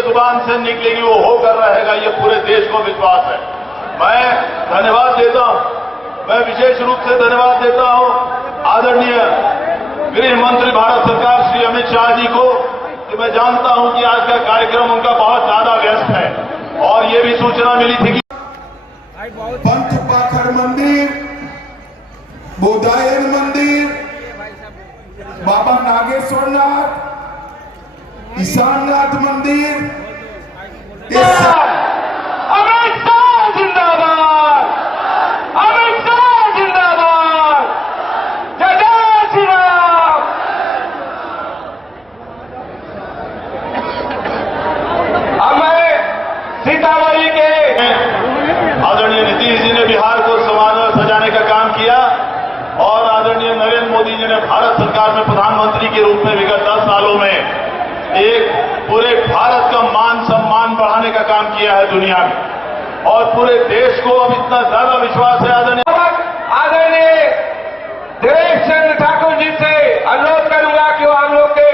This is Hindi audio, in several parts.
के जुबान से निकलेगी वो होकर रहेगा, ये पूरे देश को विश्वास है। मैं धन्यवाद देता हूं, मैं विशेष रूप से धन्यवाद देता हूं आदरणीय गृह मंत्री भारत सरकार श्री अमित शाह जी को, कि मैं जानता हूं कि आज का कार्यक्रम उनका बहुत ज्यादा व्यस्त है और ये भी सूचना मिली थी कि पंचपाखर मंदिर, बोधायन मंदिर, बाबा नागेश्वरनाथ, ईशाननाथ मंदिर, अमित शाह जिंदाबाद, अमित शाह जिंदाबाद, जय जय श्री राम। अब मैं सीतामढ़ी के आदरणीय नीतीश जी ने बिहार को सजाने का काम किया और आदरणीय नरेंद्र मोदी जी ने भारत सरकार में प्रधानमंत्री के रूप में विगत 10 सालों में एक पूरे भारत का मान सम्मान बढ़ाने का काम किया है दुनिया में, और पूरे देश को अब इतना ज्यादा विश्वास है। आदरणीय देवेश चंद्र ठाकुर जी से अनुरोध करूंगा कि वो हम लोग के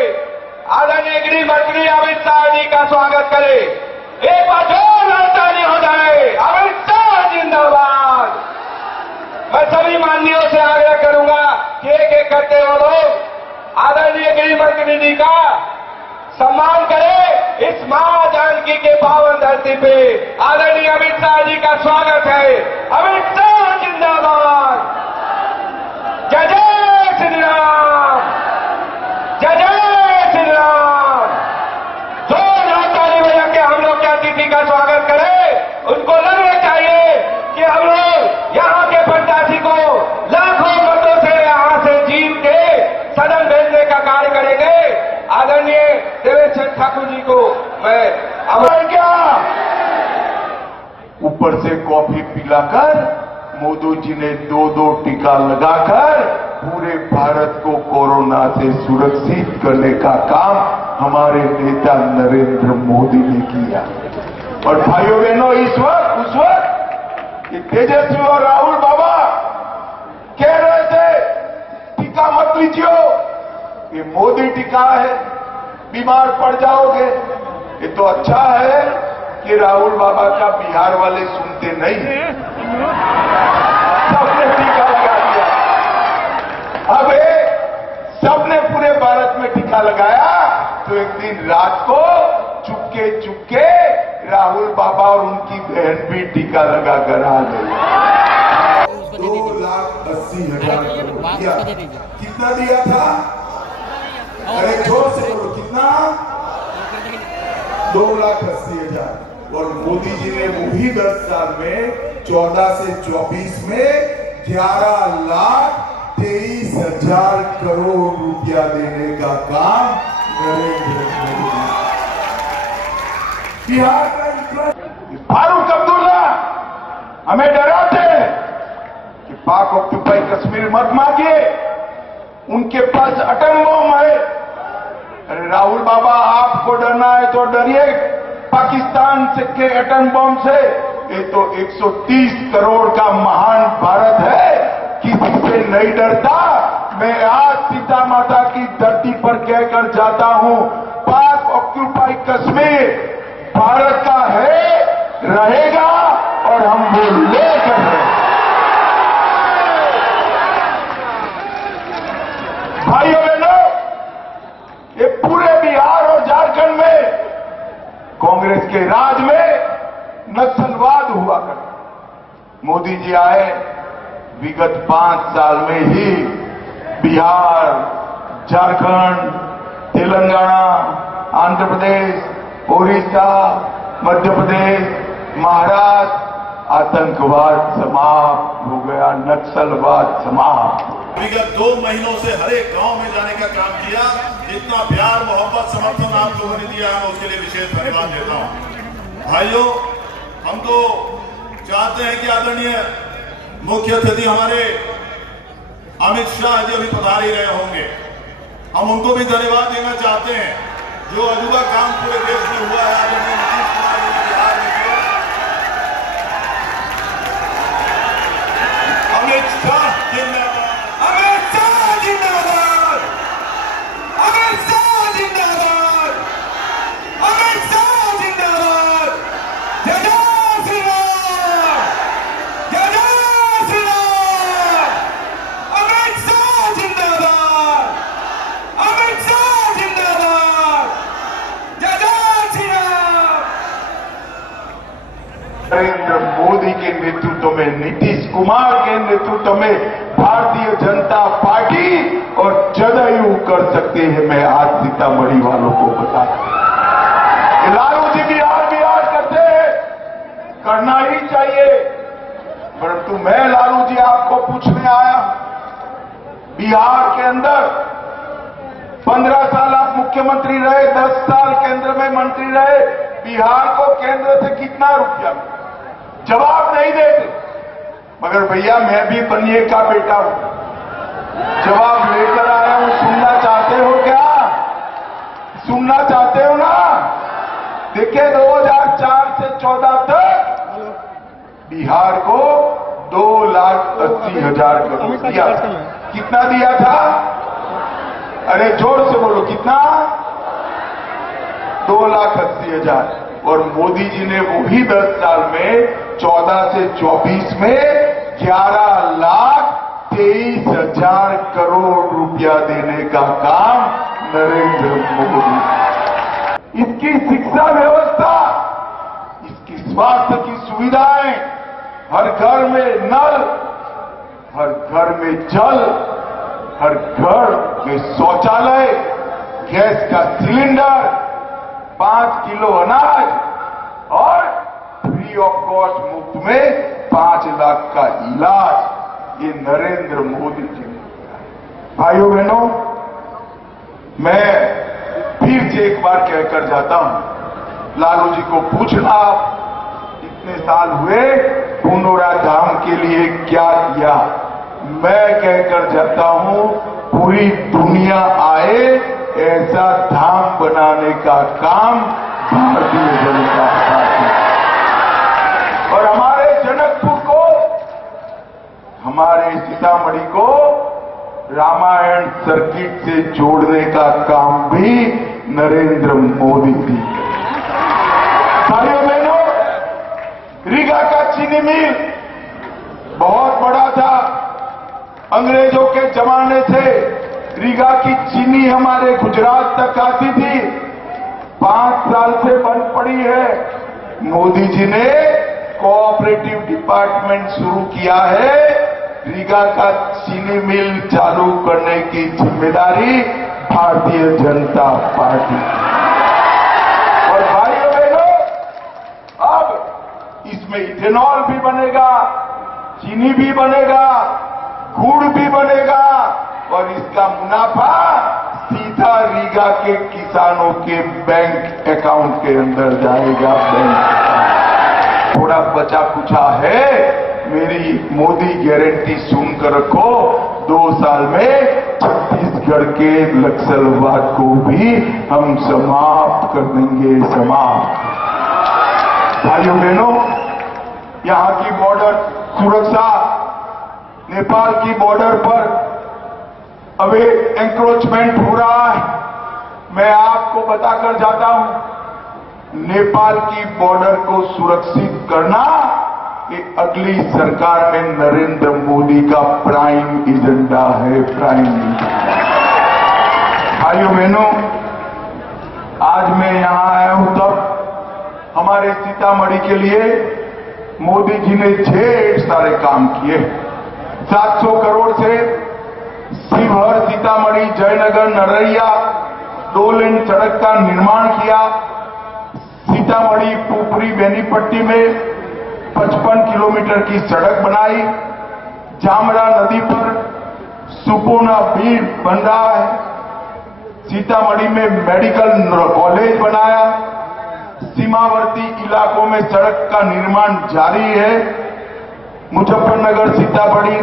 आदरणीय गृह मंत्री अमित शाह जी का स्वागत करें। एक बार जोरदार ताली हो जाए। अमित शाह जिंदाबाद। मैं सभी माननीयों से आग्रह करूंगा कि एक एक करते वो लोग आदरणीय गृह मंत्री जी का सम्मान करें। इस मां जानकी के पावन धरती पे आदरणीय अमित शाह जी का स्वागत है। अमित शाह जिंदाबाद। जय जय श्री राम, जय जय श्री राम। जोरदार ताली बजा के हम लोग के अतिथि का स्वागत करें। उनको लगना चाहिए कि हम लोग यहाँ के प्रत्याशी को लाखों मतों से यहाँ से जीत के सदन भेजने का कार्य करेंगे। आदरणीय देवेश चंद्र ठाकुर जी को मैं क्या ऊपर से कॉफी पिलाकर मोदी जी ने 2-2 टीका लगाकर पूरे भारत को कोरोना से सुरक्षित करने का काम हमारे नेता नरेंद्र मोदी ने किया। और भाइयों बहनों, उस वक्त ये तेजस्वी और राहुल बाबा कह रहे थे टीका मत लीजिए, ये मोदी टीका है, बीमार पड़ जाओगे। ये तो अच्छा है कि राहुल बाबा का बिहार वाले सुनते नहीं, सबने टीका लगा दिया। अब सबने पूरे भारत में टीका लगाया तो एक दिन रात को चुपके चुपके राहुल बाबा और उनकी बहन भी टीका लगाकर आ गई। 2,80,000 दिया। कितना दिया था? अरे जोर से बोलो, कितना? 2,80,000। और मोदी जी ने वही 10 साल में 14 से 24 में 11,23,000 करोड़ रुपया देने का काम नरेंद्र मोदी। बिहार में फारूक अब्दुल्ला हमें डराते कि पाक ऑक्यूपाई कश्मीर मत मांगिए, उनके पास एटम बम है। अरे राहुल बाबा, आपको डरना है तो डरिए पाकिस्तान से के एटम बम से। ये तो 130 करोड़ का महान भारत है, किसी से नहीं डरता। मैं आज सीता माता की धरती पर कहकर जाता हूं, पाक ऑक्यूपाई कश्मीर भारत का है, रहेगा और हम वो लेकर रहेंगे। भाइयों बहनों, ये पूरे बिहार और झारखंड में कांग्रेस के राज में नक्सलवाद हुआ करता। मोदी जी आए, विगत 5 साल में ही बिहार, झारखंड, तेलंगाना, आंध्र प्रदेश, ओडिशा, मध्य प्रदेश, महाराष्ट्र, आतंकवाद समाप्त हो गया, नक्सलवाद समाप्त। विगत 2 महीनों से हर एक गांव में जाने का काम किया। जितना प्यार, मोहब्बत, समर्थन आप लोगों ने दिया है, उसके लिए विशेष धन्यवाद देता हूं। भाइयों, हम तो चाहते हैं कि आदरणीय मुख्य अतिथि हमारे अमित शाह जी अभी पधार ही रहे होंगे, हम उनको भी धन्यवाद देना चाहते हैं। जो अजूबा काम पूरे देश में हुआ है, आदरणीय नीतीश कुमार जी ने बिहार में किया। अमित शाह जिंदाबाद, अमित शाह जिंदाबाद, अमित शाह जिंदाबाद, अमित शाह में नीतीश कुमार के नेतृत्व में भारतीय जनता पार्टी और जदयू कर सकते हैं। मैं आज सीतामढ़ी वालों को बता लालू जी बिहार करते हैं, करना ही चाहिए। परंतु मैं लालू जी आपको पूछने आया, बिहार के अंदर 15 साल आप मुख्यमंत्री रहे, 10 साल केंद्र में मंत्री रहे, बिहार को केंद्र से कितना रुपया जवाब नहीं देते। मगर भैया मैं भी बनिए का बेटा हूं, जवाब लेकर आया हूं। सुनना चाहते हो क्या? सुनना चाहते हो ना? देखिए 2004 से 14 तक बिहार को 2,80,000 करोड़ दिया। कितना दिया था? अरे जोर से बोलो, कितना? 2,80,000। और मोदी जी ने वही 10 साल में 14 से 24 में 11,23,000 करोड़ रुपया देने का काम नरेंद्र मोदी। इसकी शिक्षा व्यवस्था, इसकी स्वास्थ्य की सुविधाएं, हर घर में नल, हर घर में जल, हर घर में शौचालय, गैस का सिलेंडर, 5 किलो अनाज और फ्री ऑफ कॉस्ट मुफ्त में 5 लाख का इलाज, ये नरेंद्र मोदी जी ने किया। भाइयों बहनों, मैं फिर से एक बार कहकर जाता हूं, लालू जी को पूछना इतने साल हुए पुनौरा धाम के लिए क्या किया। मैं कहकर जाता हूं, पूरी दुनिया आए ऐसा धाम बनाने का काम भारतीय जनता पार्टी और हमारे जनकपुर को, हमारे सीतामढ़ी को रामायण सर्किट से जोड़ने का काम भी नरेंद्र मोदी जी। भाइयों बहनों, रीगा का चीनी मिल बहुत बड़ा था। अंग्रेजों के जमाने से रीगा की चीनी हमारे गुजरात तक आती थी, 5 साल से बंद पड़ी है। मोदी जी ने कोऑपरेटिव डिपार्टमेंट शुरू किया है। रीगा का चीनी मिल चालू करने की जिम्मेदारी भारतीय जनता पार्टी। और भाइयों बहनों, अब इसमें इथेनॉल भी बनेगा, चीनी भी बनेगा, गुड़ भी बनेगा और इसका मुनाफा सीधा रीगा के किसानों के बैंक अकाउंट के अंदर जाएगा। बैंक थोड़ा बचा कुचा है, मेरी मोदी गारंटी सुनकर रखो, 2 साल में छत्तीसगढ़ के नक्सलवाद को भी हम समाप्त कर देंगे, समाप्त। भाइयों बहनों, यहां की बॉर्डर सुरक्षा, नेपाल की बॉर्डर पर अब एक एंक्रोचमेंट हो रहा है। मैं आपको बताकर जाता हूं, नेपाल की बॉर्डर को सुरक्षित करना ये अगली सरकार में नरेंद्र मोदी का प्राइम एजेंडा है, प्राइम एजेंडा। भाइयों बहनों, आज मैं यहां आया हूं तब हमारे सीतामढ़ी के लिए मोदी जी ने ढेर सारे काम किए। 700 करोड़ से शिवहर, सीतामढ़ी, जयनगर, नरैया 2 लेन सड़क का निर्माण किया। सीतामढ़ी पुपरी बेनीपट्टी में 55 किलोमीटर की सड़क बनाई। जामरा नदी पर सुपोना ब्रिज बन रहा है। सीतामढ़ी में मेडिकल कॉलेज बनाया। सीमावर्ती इलाकों में सड़क का निर्माण जारी है। मुजफ्फरनगर, सीतामढ़ी,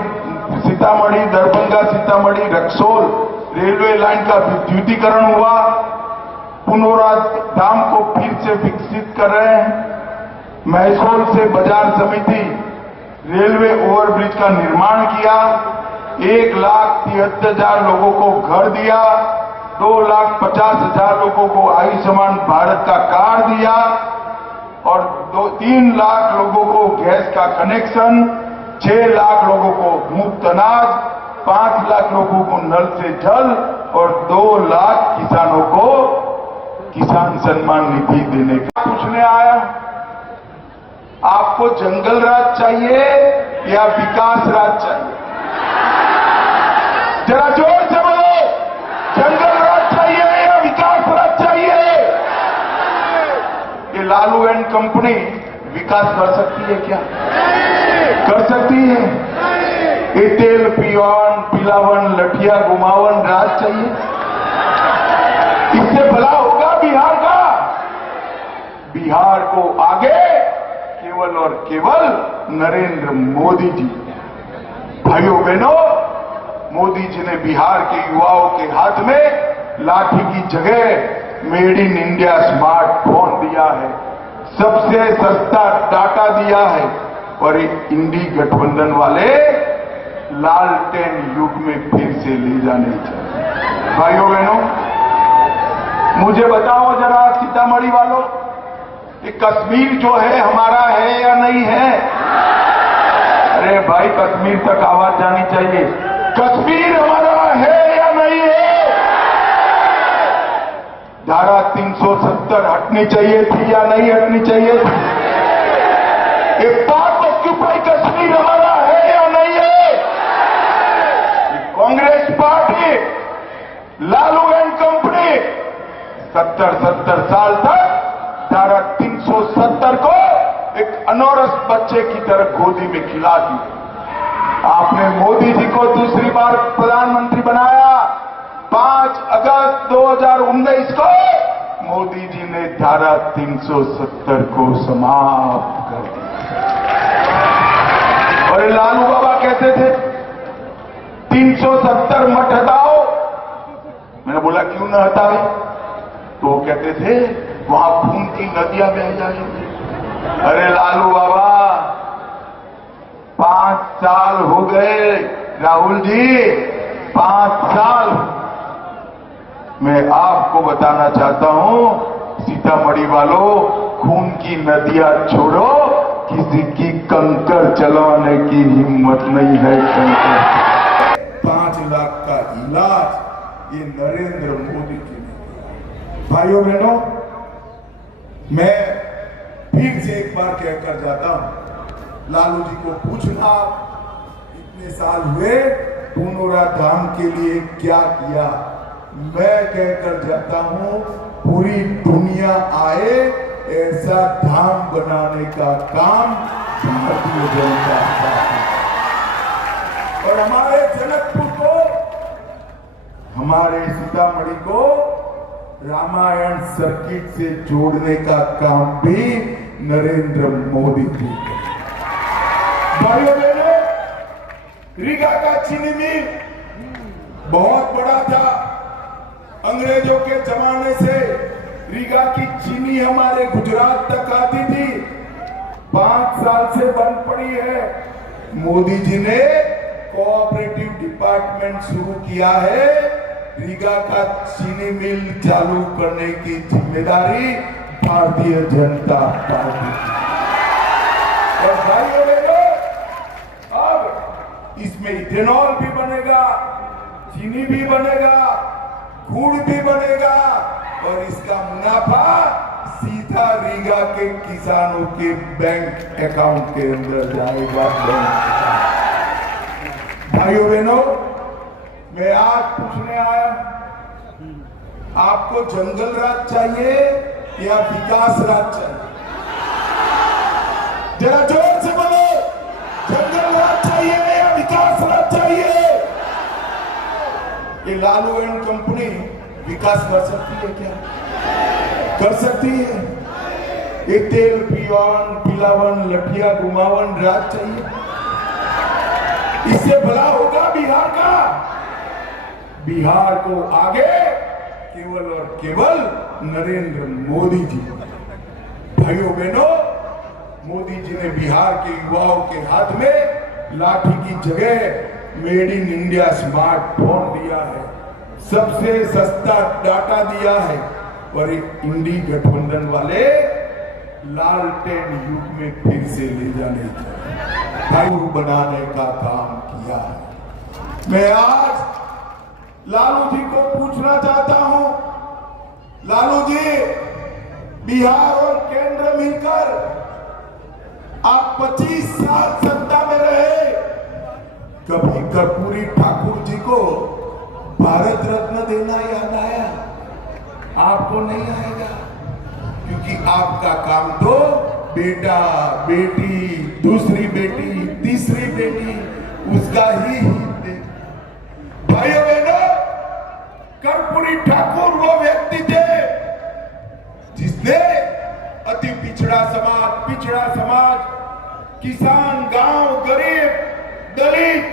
दरभंगा, सीतामढ़ी, रक्सौल रेलवे लाइन का विद्युतीकरण हुआ। पुनौरा धाम को फिर से विकसित कर रहे हैं। महसौल से बाजार समिति रेलवे ओवरब्रिज का निर्माण किया। 1,73,000 लोगों को घर दिया। 2,50,000 लोगों को आयुष्मान भारत का कार्ड दिया और 3 लाख लोगों को गैस का कनेक्शन, 6 लाख लोगों को मुफ्त अनाज, 5 लाख लोगों को नल से जल और 2 लाख किसानों को किसान सम्मान निधि देने का पूछने आया। आपको जंगल राज चाहिए या विकास राज चाहिए? जरा जोर से बोलो, जंगल राज चाहिए या विकास राज चाहिए? ये लालू एंड कंपनी विकास कर सकती है क्या? कर सकती है? ये तेल पिवान पिलावन लठिया घुमावन राज चाहिए? इससे भला होगा बिहार का? बिहार को आगे केवल और केवल नरेंद्र मोदी जी। भाइयों बहनों, मोदी जी ने बिहार के युवाओं के हाथ में लाठी की जगह मेड इन इंडिया स्मार्टफोन दिया है, सबसे सस्ता डाटा दिया है, और इंडी गठबंधन वाले लालटेन युग में फिर से ले जाने चाहिए। भाइयों बहनों, मुझे बताओ जरा सीतामढ़ी वालों, ये कश्मीर जो है हमारा है या नहीं है? अरे भाई, कश्मीर तक आवाज जानी चाहिए। कश्मीर हमारा है या नहीं है? धारा 370 हटनी चाहिए थी या नहीं हटनी चाहिए थी? ये पाक ऑक्यूपाई कश्मीर हमारा है या नहीं है? Congress party, Lalu and company 70 साल तक धारा 370 को एक अनौरस बच्चे की तरह गोदी में खिला दी। आपने मोदी जी को दूसरी बार प्रधानमंत्री बनाया 5 अगस्त 2019 को। मोदी जी ने धारा 370 को समाप्त कर दिया। और लालू बाबा कहते थे 370 मत हटाओ। मैंने बोला क्यों न हटाए? तो वो कहते थे वहां खून की नदियां बह जाएंगी। अरे लालू बाबा, 5 साल हो गए राहुल जी, 5 साल। मैं आपको बताना चाहता हूं, सीतामढ़ी वालों, खून की नदियां छोड़ो, किसी की कंकर चलाने की हिम्मत नहीं है। कंकर 5 लाख का इलाज ये नरेंद्र मोदी जी ने किया। भाइयों बहनों, मैं फिर से एक बार कहकर जाता हूं, लालू जी को पूछना इतने साल हुए पुनौरा धाम के लिए क्या किया। मैं कहकर जाता हूं, पूरी दुनिया आए ऐसा धाम बनाने का काम भारतीय जनता पार्टी और हमारे जनकपुर को, हमारे सीतामढ़ी को रामायण सर्किट से जोड़ने का काम भी नरेंद्र मोदी जी। भाइयों बहनों, रीगा का चीनी मिल बहुत बड़ा था। अंग्रेजों के जमाने से रीगा की चीनी हमारे गुजरात तक आती थी। 5 साल से बंद पड़ी है। मोदी जी ने कोऑपरेटिव डिपार्टमेंट शुरू किया है। रीगा का चीनी मिल चालू करने की जिम्मेदारी भारतीय जनता पार्टी की। और भाइयों बहनों, अब इसमें इथेनॉल भी बनेगा, चीनी भी बनेगा, गुड़ भी बनेगा, और इसका मुनाफा सीधा रीगा के किसानों के बैंक अकाउंट के अंदर जाएगा। भाइयों बहनों, मैं आज पूछने आया, आपको जंगल राज चाहिए या विकास राज चाहिए? जरा जोर से बोलो, जंगल राज चाहिए या विकास राज चाहिए? ये लालू एंड कंपनी विकास कर सकती है क्या? कर सकती है? ये तेल पिवान पिलावन लठिया घुमावन राज चाहिए? इससे भला होगा बिहार का? बिहार को आगे केवल और केवल नरेंद्र मोदी जी। भाइयों बहनों, मोदी जी ने बिहार के युवाओं के हाथ में लाठी की जगह मेड इन इंडिया स्मार्टफोन दिया है, सबसे सस्ता डाटा दिया है, और इंडी गठबंधन वाले लालटेन युग में फिर से ले जाने चाहिए, बनाने का काम किया है। मैं आज लालू जी को पूछना चाहता हूं, लालू जी, बिहार और केंद्र मिलकर आप 25 साल सत्ता में रहे, कर्पूरी ठाकुर जी को भारत रत्न देना याद आया? आपको नहीं आएगा, क्योंकि आपका काम तो बेटा, बेटी, दूसरी बेटी, तीसरी बेटी, उसका ही हित। भाइयों बहनों, कर्पूरी ठाकुर वो व्यक्ति थे जिसने अति पिछड़ा समाज, किसान, गांव, गरीब, दलित,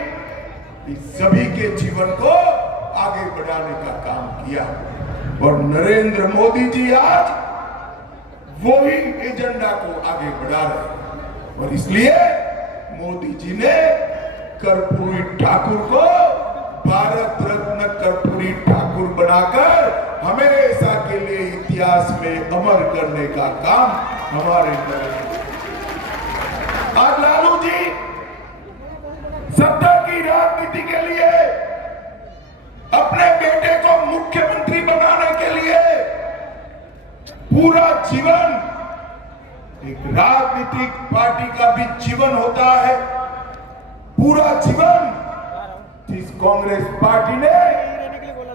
इस सभी के जीवन को आगे बढ़ाने का काम किया। और नरेंद्र मोदी जी आज वो ही एजेंडा को आगे बढ़ा रहे हैं। और इसलिए मोदी जी ने कर्पूरी ठाकुर को भारत रत्न कर्पूरी ठाकुर बनाकर हमेशा के लिए इतिहास में अमर करने का काम हमारे करेंगे। आज लालू जी सत्ता की राजनीति के लिए, अपने बेटे को मुख्यमंत्री बनाने के लिए पूरा जीवन, एक राजनीतिक पार्टी का भी जीवन होता है, पूरा जीवन जिस कांग्रेस पार्टी ने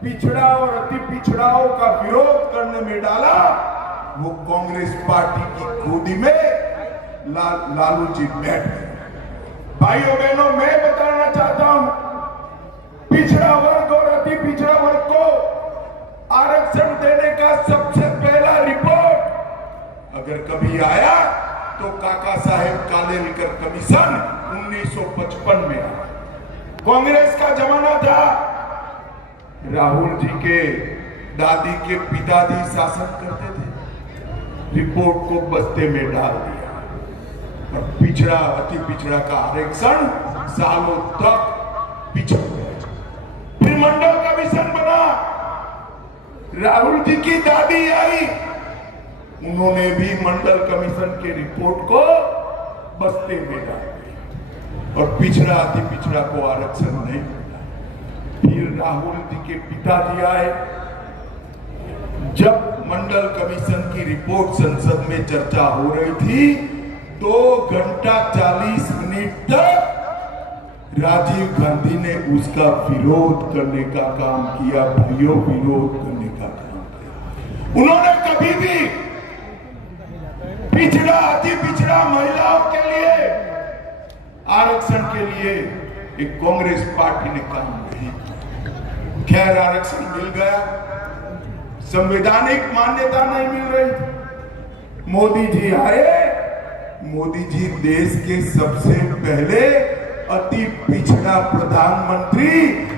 पिछड़ा और अति पिछड़ाओं का विरोध करने में डाला, वो कांग्रेस पार्टी की गोदी में लालू जी बैठ गए। भाइयों बहनों, मैं बताना चाहता हूं, पिछड़ा वर्ग और अति पिछड़ा वर्ग को आरक्षण देने का सबसे पहला रिपोर्ट अगर कभी आया तो काका साहेब कालेलकर कमीशन 1955 में आया। कांग्रेस का जमाना था, राहुल जी के दादी के पिताजी शासन करते थे, रिपोर्ट को बस्ते में डाल दिया और पिछड़ा अति पिछड़ा का आरक्षण सालों तक पिछड़ गया। फिर मंडल कमीशन बना, राहुल जी की दादी आई, उन्होंने भी मंडल कमीशन के रिपोर्ट को बस्ते में डाल दिया और पिछड़ा अति पिछड़ा को आरक्षण नहीं मिला। फिर राहुल जी के पिताजी आए, जब मंडल कमीशन की रिपोर्ट संसद में चर्चा हो रही थी, 2 घंटा 40 मिनट तक राजीव गांधी ने उसका विरोध करने का काम किया। भाइयों, विरोध करने का काम किया। उन्होंने कभी भी पिछड़ा अति पिछड़ा महिलाओं के लिए आरक्षण के लिए एक कांग्रेस पार्टी ने काम नहीं किया। खैर, आरक्षण मिल गया, संवैधानिक मान्यता नहीं मिल रही। मोदी जी आए, मोदी जी देश के सबसे पहले अति पिछड़ा प्रधानमंत्री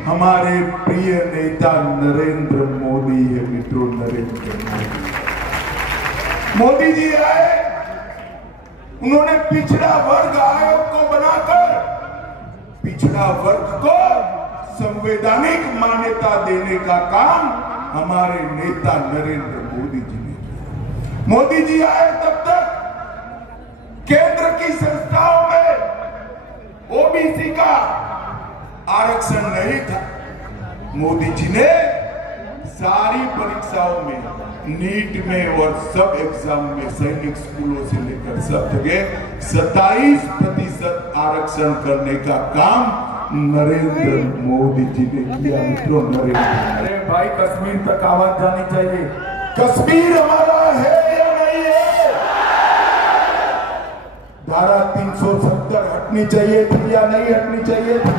हमारे प्रिय नेता नरेंद्र मोदी है। मित्रों, नरेंद्र मोदी जी आए, उन्होंने पिछड़ा वर्ग आयोग को बनाकर पिछड़ा वर्ग को संवैधानिक मान्यता देने का काम हमारे नेता नरेंद्र मोदी जी ने किया। मोदी जी आए तब तक केंद्र की संस्थाओं में ओबीसी का आरक्षण नहीं था। मोदी जी ने सारी परीक्षाओं में, नीट में और सब एग्जाम में, सैनिक स्कूलों से लेकर सब जगह 27% आरक्षण करने का काम नरेंद्र मोदी जी ने किया। मित्रों, नरेंद्र, अरे भाई, कश्मीर तक आवाज जानी चाहिए। कश्मीर हमारा है या नहीं है? धारा 370 हटनी चाहिए थी या नहीं हटनी चाहिए थी?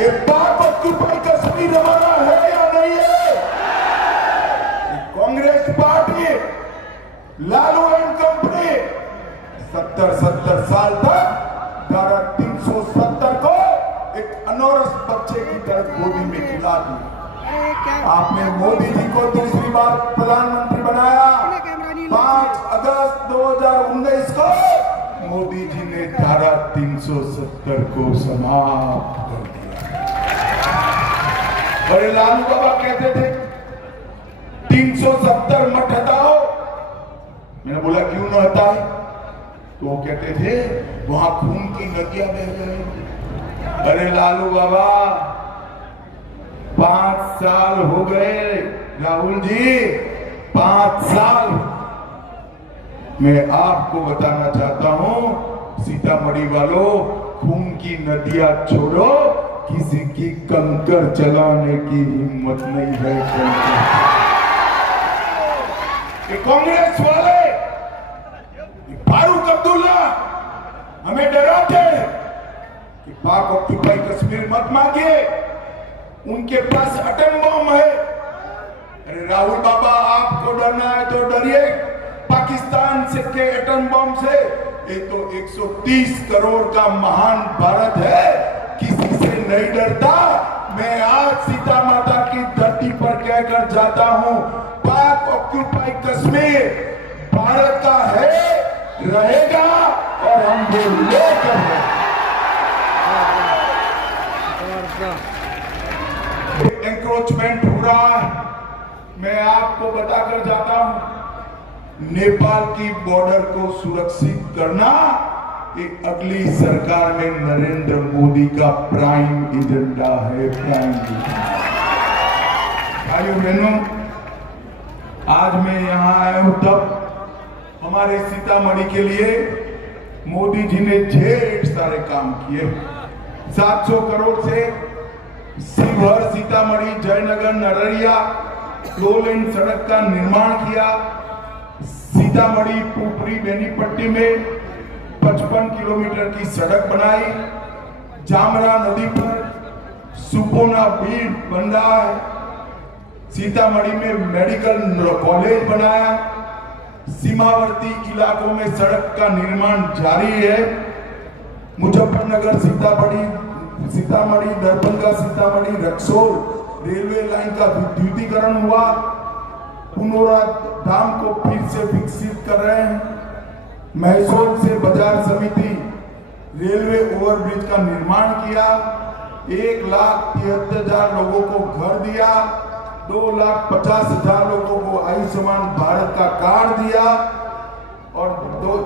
ये पाक ऑक्युपाई कश्मीर हमारा है या नहीं है? Congress party, Lalu and company 70 साल तक धारा 370 को एक अनौरस बच्चे की तरह गोदी में खिला दी। आपने मोदी जी को दूसरी बार प्रधानमंत्री बनाया। 5 अगस्त 2019 को मोदी जी ने धारा 370 को समाप्त कर दिया। अरे लालू बाबा कहते थे 370 मत हटाओ। मैंने बोला क्यों न हटाए? तो वो कहते थे वहां खून की नदियां बह गई। अरे लालू बाबा, 5 साल हो गए राहुल जी, 5 साल। मैं आपको बताना चाहता हूं, सीतामढ़ी वालों, खून की नदियां छोड़ो, किसी की कंकर चलाने की हिम्मत नहीं है। ये कांग्रेस वाले, फारूक अब्दुल्ला हमें डराते कि पाक ऑक्यूपाई कश्मीर मत मांगिए, उनके पास एटम बम है। अरे राहुल बाबा, आपको डरना है तो डरिए पाकिस्तान से के एटम बम से। ये तो 130 करोड़ का महान भारत है, किसी से नहीं डरता। मैं आज सीता माता की धरती पर कहकर जाता हूं, पाक ऑक्यूपाई कश्मीर भारत का है, रहेगा और हम वो लेकर एंक्रोचमेंट हो रहा है। मैं आपको बताकर जाता हूं, नेपाल की बॉर्डर को सुरक्षित करना ये अगली सरकार में नरेंद्र मोदी का प्राइम एजेंडा है। प्राइम भाइयों बहनों, आज मैं यहां आया हूं तब हमारे सीतामढ़ी के लिए मोदी जी ने ढेर सारे काम किए। 700 करोड़ से शिवहर सीतामढ़ी जयनगर नररिया 2 लेन सड़क का निर्माण किया। सीतामढ़ी पुपरी बेनीपट्टी में 55 किलोमीटर की सड़क बनाई। जामरा नदी पर सुपोना ब्रिज बन रहा है। सीतामढ़ी में मेडिकल कॉलेज बनाया। सीमावर्ती इलाकों में सड़क का निर्माण जारी है। मुजफ्फरनगर सीतामढ़ी दरभंगा सीतामढ़ी रक्सौल रेलवे लाइन का विद्युतीकरण हुआ। पुनौरा धाम को फिर से विकसित कर रहे हैं। महसूल से बाजार समिति रेलवे ओवरब्रिज का निर्माण किया। 1,73,000 लोगों को घर दिया। 2,50,000 लोगों को आयुष्मान भारत का कार्ड दिया और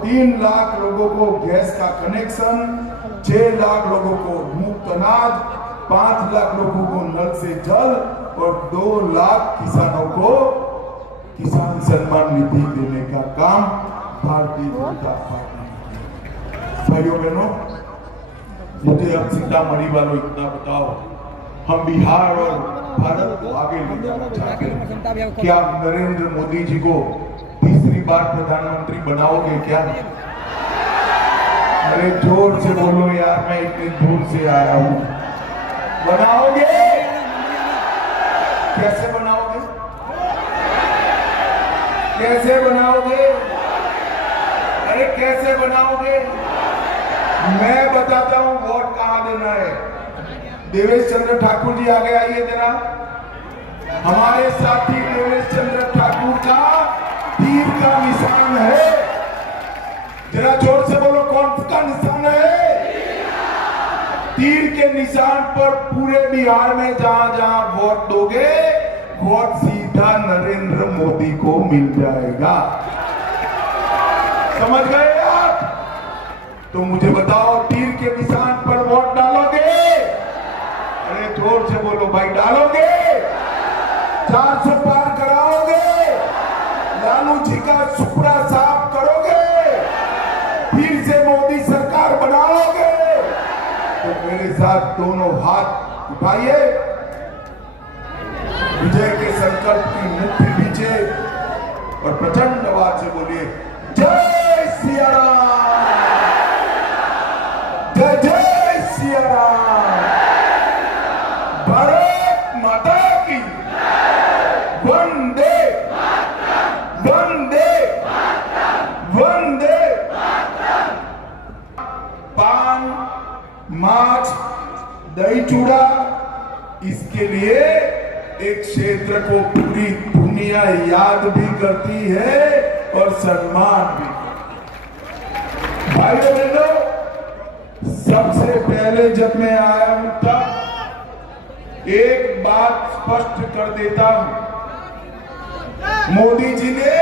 3 लाख लोगों को गैस का कनेक्शन, 6 लाख लोगों को मुफ्त अनाज, 5 लाख लोगों को नल से जल और 2 लाख किसानों को किसान सम्मान निधि देने का काम भारतीय जनता पार्टी। भाइयों बहनों, मुझे अब सीतामढ़ी वालों इतना बताओ, हम बिहार और भारत को आगे ले जाना चाहते हैं। क्या आप नरेंद्र मोदी जी को तीसरी बार प्रधानमंत्री बनाओगे क्या? अरे जोर से बोलो यार, मैं इतनी दूर से आया हूं। बनाओगे? कैसे बनाओगे? कैसे बनाओगे? अरे कैसे बनाओगे? मैं बताता हूं वोट कहां देना है। देवेश चंद्र ठाकुर जी आगे आइए जरा। हमारे साथी देवेश चंद्र ठाकुर का तीर का निशान है। जरा जोर से बोलो, कौन सा निशान है? तीर के निशान पर पूरे बिहार में जहां जहां वोट दोगे, वोट सीधा नरेंद्र मोदी को मिल जाएगा। समझ गए आप? तो मुझे बताओ, तीर के निशान पर वोट डालोगे? अरे जोर से बोलो भाई, डालोगे? 400 पार कराओगे? लालू जी का सुपड़ा साफ करोगे? फिर से मोदी सरकार बनाओगे? तो मेरे साथ दोनों हाथ उठाइए, विजय के संकल्प की मुट्ठी नीचे और प्रचंड आवाज से बोलिए, जय सिया राम, जय जय सिया राम, भारत माता की, वंदे वंदे वंदे। पान, माछ, दही चूड़ा, इसके लिए एक क्षेत्र को पूरी दुनिया याद भी करती है और सम्मान भी। भाइयों बहनों, सबसे पहले जब मैं आया हूं तब एक बात स्पष्ट कर देता हूं, मोदी जी ने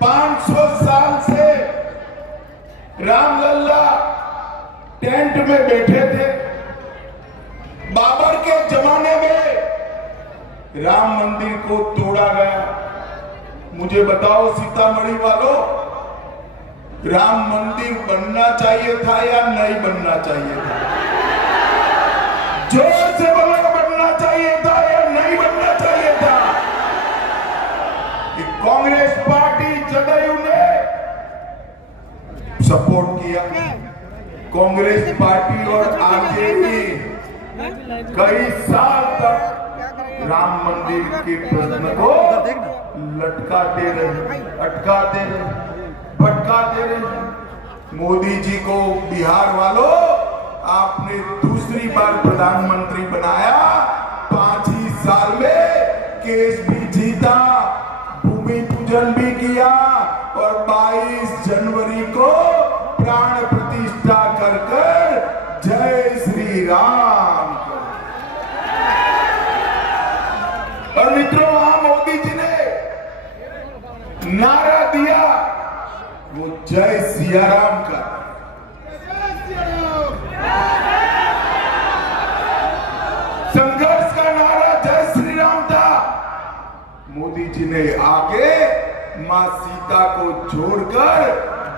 500 साल से रामलला टेंट में बैठे थे। बाबर के जमाने में राम मंदिर को तोड़ा गया। मुझे बताओ सीतामढ़ी वालों, राम मंदिर बनना चाहिए था या नहीं बनना चाहिए था? कांग्रेस पार्टी जदयू ने सपोर्ट किया। कांग्रेस पार्टी और आरजेडी कई साल तक राम मंदिर के प्रश्न को लटकाते रहे, अटकाते रहे, भटकाते रहे। मोदी जी को बिहार वालों आपने दूसरी बार प्रधानमंत्री बनाया, 5 ही साल में केस भी जीता, भूमि पूजन भी किया और 22 जनवरी को प्राण प्रतिष्ठा कर जय श्री राम। और मित्रों, वहां मोदी जी ने नारा दिया वो जय सिया राम का। संघर्ष का नारा जय श्री राम था। मोदी जी ने आगे मां सीता को छोड़कर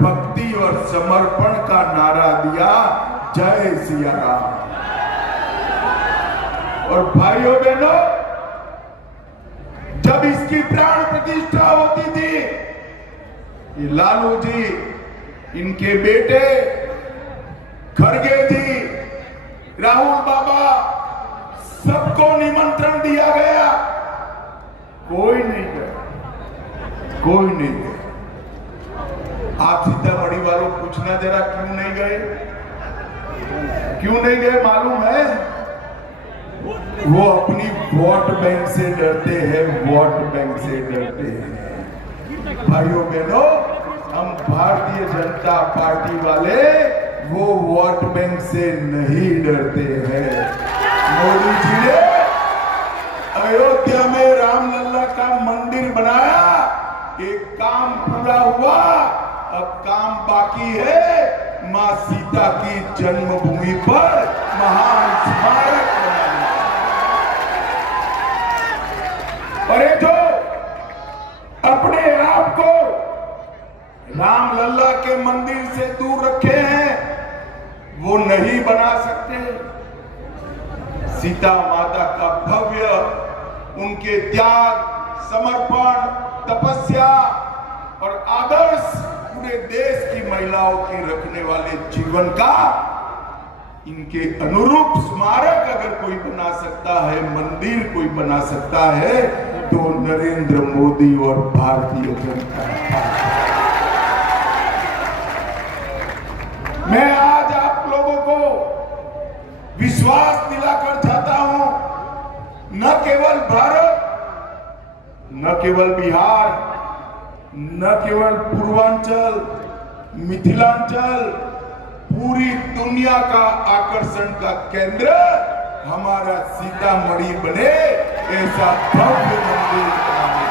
भक्ति और समर्पण का नारा दिया जय सिया राम। और भाइयों बहनों, जब इसकी प्राण प्रतिष्ठा होती थी, ये लालू जी, इनके बेटे खड़गे जी, राहुल बाबा, सबको निमंत्रण दिया गया, कोई नहीं गया, कोई नहीं गया। आप सीतामढ़ी वालों पूछना जरा क्यों नहीं गए? क्यों नहीं गए मालूम है? वो अपनी वोट बैंक से डरते हैं, वोट बैंक से डरते हैं। भाइयों बहनों, हम भारतीय जनता पार्टी वाले वो वोट बैंक से नहीं डरते हैं। मोदी जी ने अयोध्या में रामलला का मंदिर बनाया, एक काम पूरा हुआ, अब काम बाकी है मां सीता की जन्मभूमि पर महान स्मारक बनाना। और ये जो अपने आप को रामलला के मंदिर से दूर रखे हैं, वो नहीं बना सकते। सीता माता का भव्य, उनके त्याग, समर्पण, तपस्या और आदर्श पूरे देश की महिलाओं के रखने वाले जीवन का, इनके अनुरूप स्मारक अगर कोई बना सकता है, मंदिर कोई बना सकता है, तो नरेंद्र मोदी और भारतीय जनता पार्टी। मैं आज आप लोगों को विश्वास दिलाकर चाहता हूं, न केवल भारत, न केवल बिहार, न केवल पूर्वांचल, मिथिलांचल, पूरी दुनिया का आकर्षण का केंद्र हमारा सीतामढ़ी बने, ऐसा भव्य मंदिर बनाना।